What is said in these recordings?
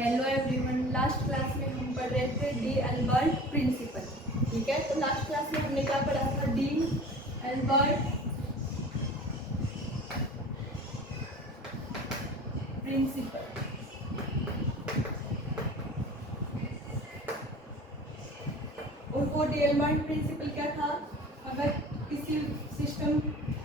Hello everyone. Last class में हम पढ़ रहे थे डी एल्बर्ट प्रिंसिपल। ठीक है, तो लास्ट क्लास में हमने क्या पढ़ा था? D'Alembert principle. और वो डी एल्बर्ट प्रिंसिपल क्या था? अगर किसी सिस्टम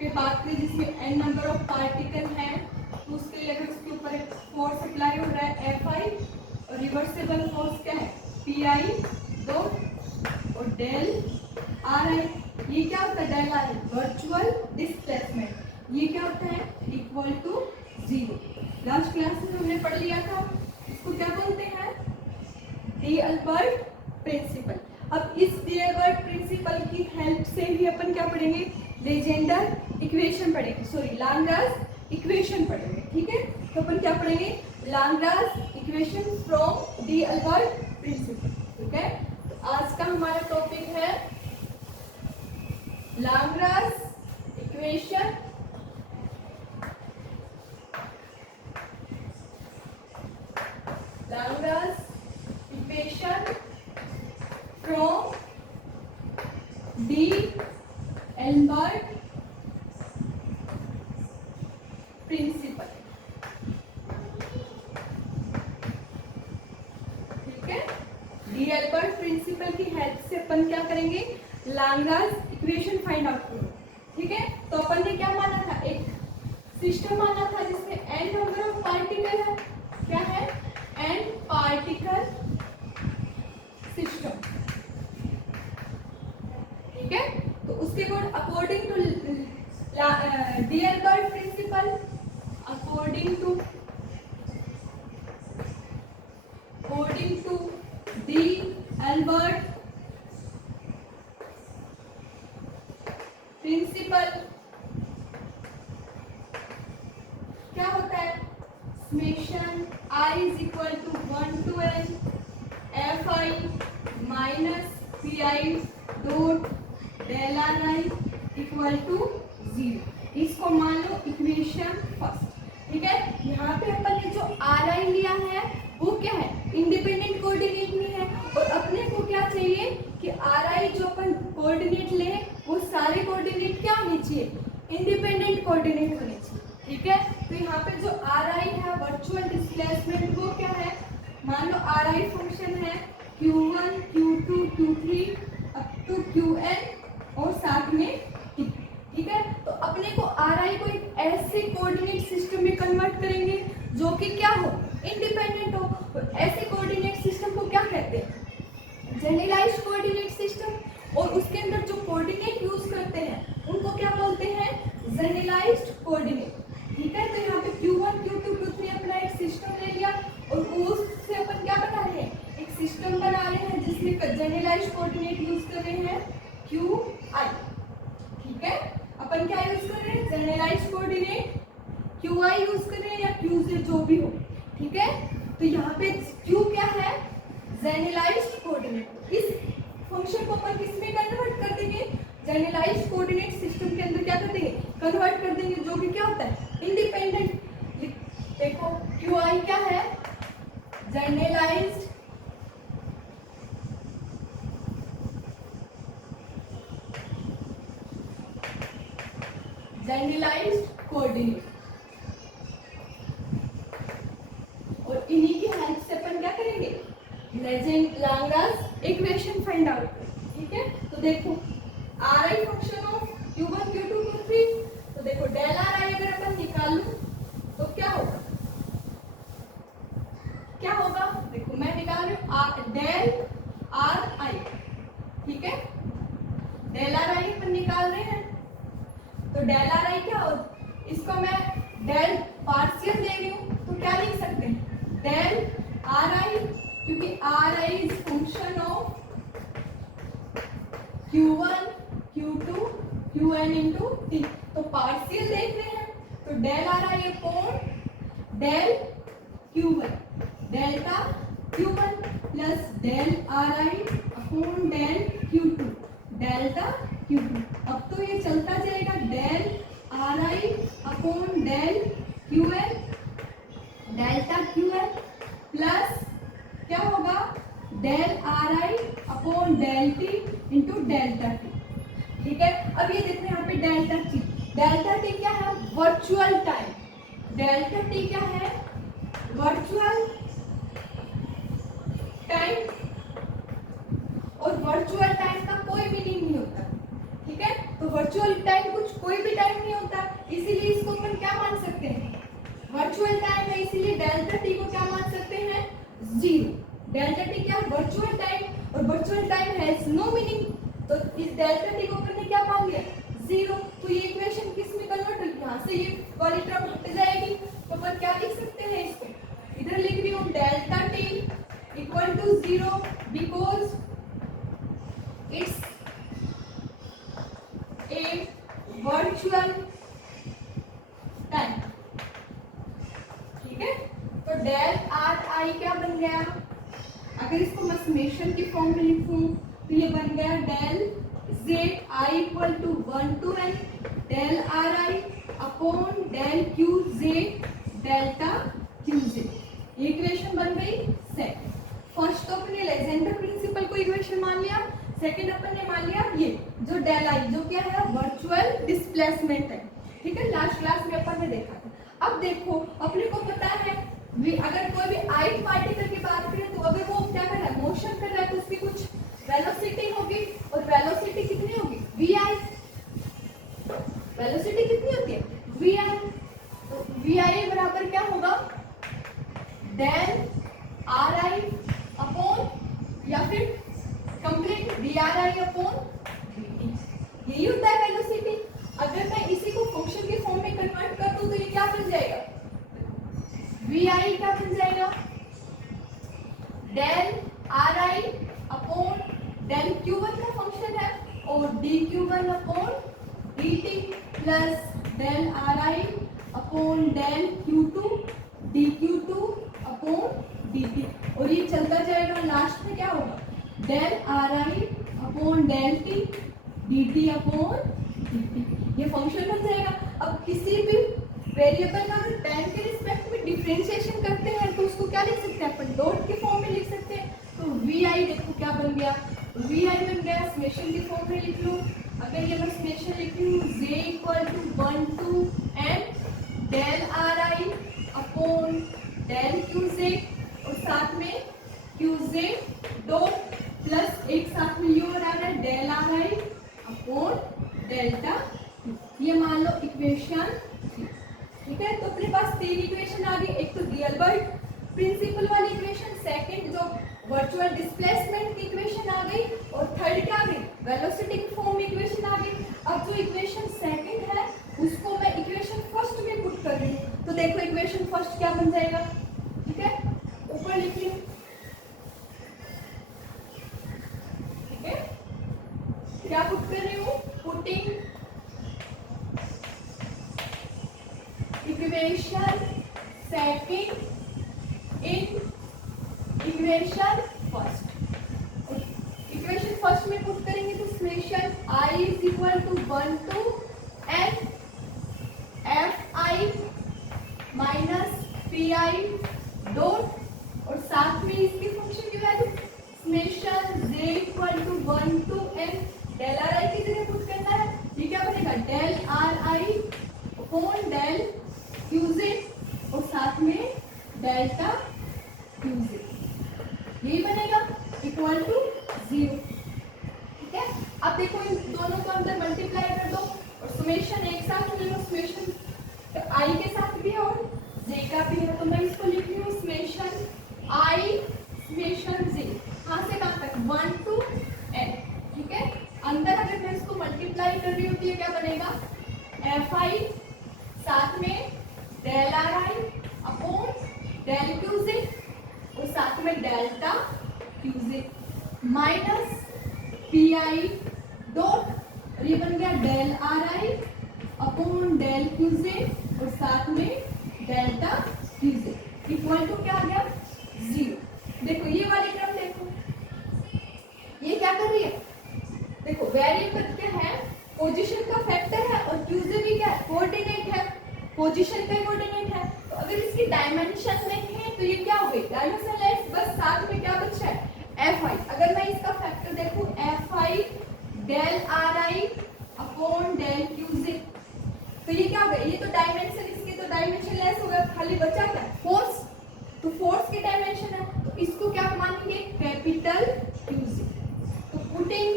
के बात करें जिसमें n नंबर ऑफ पार्टिकल हैं, तो उसके लिए अगर उसके ऊपर एक फोर्स अप्लाई हो रहा है Fi, और रिवर्सेबल फोर्स क्या है? Pi दो और डेल Ri। ये क्या होता है? Del Ri virtual displacement. ये क्या होता है? Equal to 0। लास्ट क्लास में हमने पढ़ लिया था। इसको क्या बोलते हैं? D'Alembert principle. अब इस डी एल्बर्ट प्रिंसिपल की हेल्प से ही अपन क्या पढ़ेंगे? लेजेंडर इक्वेशन पढ़ेंगे, सॉरी लाग्रांज इक्वेशन पढ़ेंगे। ठीक है, तो अपन क्या पढ़ेंगे? Lagrange equation from D'Alembert principle. ठीक है, तो आज का हमारा टॉपिक है Lagrange equation Lagrange equation from D'Alembert principle. ठीक है, डी एल्बर्ट प्रिंसिपल की हेल्प से अपन क्या करेंगे? लाग्रांज इक्वेशन फाइंड आउट करेंगे। ठीक है, तो अपन ने क्या माना था? एक सिस्टम माना था जिसमें n नंबर ऑफ पार्टिकल है। क्या है? n particle system. ठीक है, तो उसके according to D'Alembert principle, according to D'Alembert principle क्या होता है? Summation i is equal to 1 to n Fi minus Pi dot del Ri equal to 0। इसको मान लो इक्वेशन फर्स्ट। ठीक है, यहाँ पे अपन ने जो Ri लिया है वो क्या है? इंडिपेंडेंट कोऑर्डिनेट में है। और अपने को क्या चाहिए कि Ri जो अपन कोऑर्डिनेट ले वो सारे कोऑर्डिनेट क्या होने चाहिए? इंडिपेंडेंट कोऑर्डिनेट होने चाहिए। ठीक है, तो यहाँ पे जो Ri है वर्चुअल डिस्प्लेसमेंट वो क्या है? मान लो Ri फंक्शन है Q1 Q2 Q3 up to Qn और साथ में T। ठीक है, तो अपने को Ri को एक ऐसे कोऑर्डिनेट सिस्टम में कन्वर्ट करेंगे जो कि क्या हो? इंडिपेंडेंट हो। तो ऐसे कोऑर्डिनेट सिस्टम को क्या कहते हैं? Generalised coordinate system. और उसके अंदर जो कोऑर्डिनेट यूज करते हैं उनको क्या बोलते हैं? Generalised coordinate. ठीक है, तो यहाँ पे Q1 Q2 Q3 अपना एक सिस्टम ले लिया और उससे अपन क्या बना रहे हैं? एक सिस्टम बना रहे हैं जिसमें जनरलाइज्ड कोऑर्डिनेट यूज कर रहे हैं Qi। ठीक है, अपन क्या यूज कर रहे हैं? जनरलाइज्ड कोऑर्डिनेट Qi यूज कर रहे हैं या Qz जो भी हो। ठीक है, तो यहाँ पे Q क्या है? Generalised coordinate. इस फंक्शन को अपन किस में कन्वर्ट कर देंगे? जनरलाइज्ड कोऑर्डिनेट सिस्टम के अंदर क्या कर देंगे? कन्वर्ट कर देंगे, जो कि क्या होता है? इंडिपेंडेंट। देखो Qi क्या है? Generalised coordinate. और इन्हीं की हेल्प से अपन क्या करेंगे? लाग्रांज इक्वेशन फाइंड आउट करेंगे। ठीक है, तो देखो Ri function of Q1 Q2 Q3, तो देखो डेल Ri अगर अपन निकाल लूं तो क्या होगा? क्या होगा? देखो मैं निकाल रही हूँ डेल Ri। ठीक है, डेल Ri अपन निकाल रहे हैं, तो डेल Ri क्या हो? इसको मैं डेल पार्शियल ले रही हूँ तो क्या लिख सकते हैं? डेल Ri, क्योंकि Ri is function of Q1 Q2 Qn into T। तो पार्शियल देख रहे हैं, तो del Ri upon del Q1 delta Q1 plus del Ri upon del Q2 delta Q2। अब तो ये चलता जाएगा del Ri upon del Qn delta Qn plus upon del T into delta T. ठीक है, अब ये देखो यहाँ पे डेल्टा टी, डेल्टा टी क्या है? Virtual time. डेल्टा टी क्या है? Virtual time. और वर्चुअल टाइम का कोई मीनिंग नहीं होता। ठीक है, तो वर्चुअल टाइम कुछ कोई भी टाइम नहीं होता, इसीलिए इसको अपन क्या मान सकते हैं? वर्चुअल टाइम है, इसीलिए डेल्टा टी को क्या मान सकते हैं? जीरो। डेल्टा टी क्या है? वर्चुअल टाइम, और virtual time has no meaning, तो इस डेल्टा टी को अपन ने क्या मान लिया? जीरो। तो ये इक्वेशन किस में कन्वर्ट होगी? यहाँ से ये वाली टर्म हट जाएगी, तो अपन क्या लिख सकते हैं इसको? इधर लिख रही हूँ delta T equal to zero because it's a virtual time. ठीक है, तो डेल आर आई क्या बन गया? अगर इसको मैं समेशन की फॉर्म में लिखूं तो ये बन गया del Z I equal to 1 to n del are I upon del Q Z delta Q Z. ये इक्वेशन बन गई सेकंड। फर्स्ट तो अपने लेजेंडर प्रिंसिपल को इक्वेशन मान लिया, सेकंड अपन ने मान लिया ये जो डेल आई, जो क्या है? वर्चुअल डिस्प्लेसमेंट है। ठीक है, लास्ट क्लास में अपन ने देखा था। अब देखो अपने को पता है अगर कोई भी आई पार्टिकल की बात करें तो अगर वो क्या कर रहा है? मोशन कर रहा है, तो उसकी कुछ वेलोसिटी होगी, और वेलोसिटी कितनी होगी? We I. वेलोसिटी कितनी होती है? वी आई। तो वी आई बराबर क्या होगा? डेल आर आई अपॉन या फिर कंप्लीट डी आर आई अपॉन डी टी। यही होता है वेलोसिटी। अगर मैं इसी को फंक्शन के फॉर्म में कन्वर्ट कर दूं तो ये क्या बन जाएगा? वी आई क्या बन जाएगा? Del are I upon del क्यू1 का फंक्शन है, और डी क्यू1 upon D t plus del are I upon del क्यू2 डी क्यू2 अपॉन डी टी। और ये चलता जाएगा, लास्ट में क्या होगा? Del are I upon del t d t upon D t. ये फंक्शन बन जाएगा। अब किसी भी वेरिएबल का अगर टाइम के रिस्पेक्ट में डिफरेंशिएशन करते हैं तो उसको क्या लिख सकते हैं? अपन डॉट के फॉर्म में लिख सकते हैं। तो वी आई देखो क्या बन गया? वी आई बन गया, समेशन के फॉर्म में लिख लूं। अगर ये मैं समेशन लिख रही हूँ j equal to 1 to n del are I upon del Q j, और साथ में क्यू जे डॉट प्लस एक साथ में यू आ रहा है del are I upon delta. ये मान लो इक्वेशन। ठीक है, तो अपने पास तीन इक्वेशन आ गई। एक तो डी-अल्बर्ट प्रिंसिपल वाली इक्वेशन, सेकंड जो वर्चुअल डिस्प्लेसमेंट की इक्वेशन आ गई, और थर्ड क्या आ गई? वेलोसिटी की फॉर्म में इक्वेशन आ गई। अब जो इक्वेशन सेकंड है उसको मैं इक्वेशन फर्स्ट में पुट कर रही हूँ। तो देखो इक्वेशन फर्स्ट क्या बन जाएगा? ठीक है, ऊपर लिख ली। ठीक है, क्या पुट कर रही हूँ? Putting equation second in equation first. Equation first में पुट करेंगे तो summation I is equal to 1 to n F I minus P I dot, और साथ में इसके फंक्शन की value summation J equal to 1 to n del are I की जगह पुट करना है। ये क्या बनेगा? Del are I upon del Q J, और साथ में डेल्टा क्यूजे, यही बनेगा इक्वल टू 0। ठीक है, अब देखो इन दोनों को अंदर मल्टीप्लाई कर दो, और समेशन एक साथ ले लो। समेशन आई के साथ भी है और जे का भी है, तो मैं इसको लिख रही हूँ समेशन आई समेशन जे, कहाँ से कहाँ तक? 1 to n। ठीक है, अंदर अगर मैं इसको मल्टीप्लाई कर रही हूँ तो ये क्या बनेगा? एफ आई साथ में del are I upon del Q J, और साथ में delta Q J minus P I dot, और ये बन गया del are I upon del Q J, और साथ में डेल्टा क्यूजे इक्वल टू क्या आ गया? 0। देखो ये वाली टर्म देखो, ये क्या कर रही है? देखो वेरिएबल क्या है? पोजीशन का फैक्टर है, और क्यूजे भी क्या है? कोऑर्डिनेट है, पोजीशन का कोऑर्डिनेट है। तो अगर इसकी डायमेंशन में है तो ये क्या हो गई? डायमेंशन लेस, बस साथ में क्या बचा है? F I. अगर मैं इसका फैक्टर देखो F I del are I upon del Q J. तो ये क्या हो गया, ये तो डायमेंशन, इसके तो डायमेंशन लेस हो गया, खाली बचा क्या फोर्स, तो फोर्स के डायमेंशन है, तो इसको क्या मानेंगे कैपिटल क्यूजे। तो putting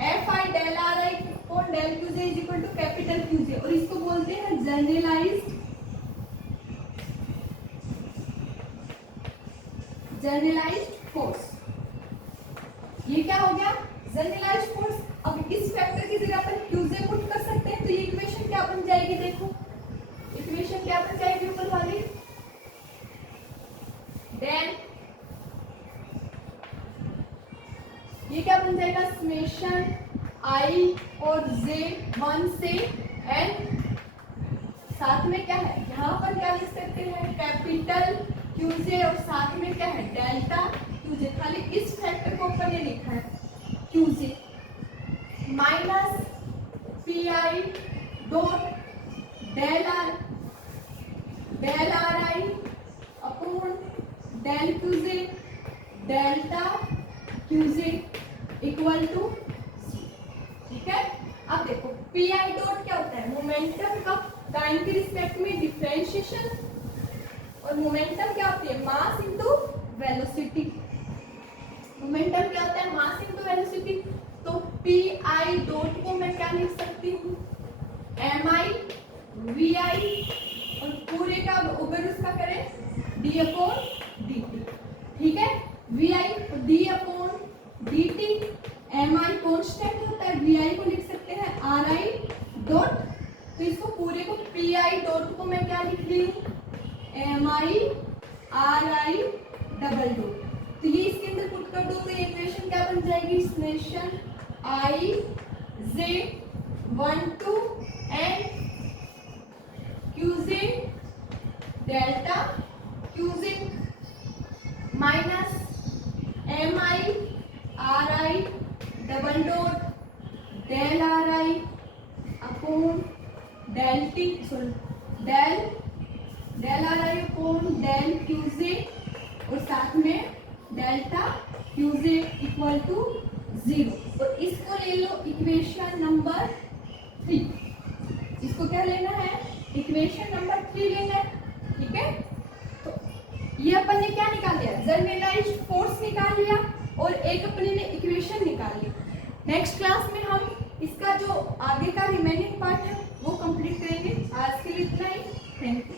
F I del are I upon del Q J is equal to capital Q J, और इसको बोलते हैं जनरलाइज्ड फोर्स। ये क्या हो गया जनरलाइज्ड फोर्स। अब इस फैक्टर की जगह पर क्यूजे पुट कर सकते हैं, तो ये इक्वेशन क्या बन जाएगी, देखो इक्वेशन क्या बन जाएगी ऊपर वाली, देन ये क्या बन जाएगा समेशन आई और जे 1 से n, साथ में क्या है यहाँ पर क्या लिख सकते हैं कैपिटल क्यूजे, और साथ में क्या है डेल्टा क्यूजे, खाली इस फैक्टर को ऊपर ये लिखा है Q J, minus P I dot del are I upon del Q J delta Q J equal to, ठीक है। अब देखो पी आई डॉट क्या होता है मोमेंटम का टाइम के रिस्पेक्ट में डिफरेंशिएशन, और मोमेंटम क्या होती है मास इनटू वेलोसिटी। मोमेंटम क्या होता है मास इनटू वेलोसिटी, तो पी आई डॉट को मैं क्या लिख सकती हूँ एम आई वी आई, और पूरे का अगर उसका करें डी अपॉन डी टी, ठीक है। V I D upon D T, M I constant होता है, वी आई को लिख सकते हैं आर आई डॉट, तो इसको पूरे को पी आई डॉट को मैं क्या लिख रही हूँ M I R I double dot, तो ये इसके अंदर पुट कर दो तो ये इक्वेशन क्या बन जाएगी summation I J 1 to n Q J delta Q J minus M I R I double dot del are I upon del T, sorry del are I upon del Q J, और साथ में डेल्टा क्यूजे इक्वल टू 0, और इसको ले लो equation number 3, इसको क्या लेना है इक्वेशन नंबर 3 लेना है, ठीक है। तो ये अपन ने क्या निकाल लिया जनरलाइज्ड फोर्स निकाल लिया, और एक अपने ने इक्वेशन निकाल ली। नेक्स्ट क्लास में हम इसका जो आगे का रिमेनिंग पार्ट है वो कंप्लीट करेंगे। आज के लिए इतना ही, थैंक यू।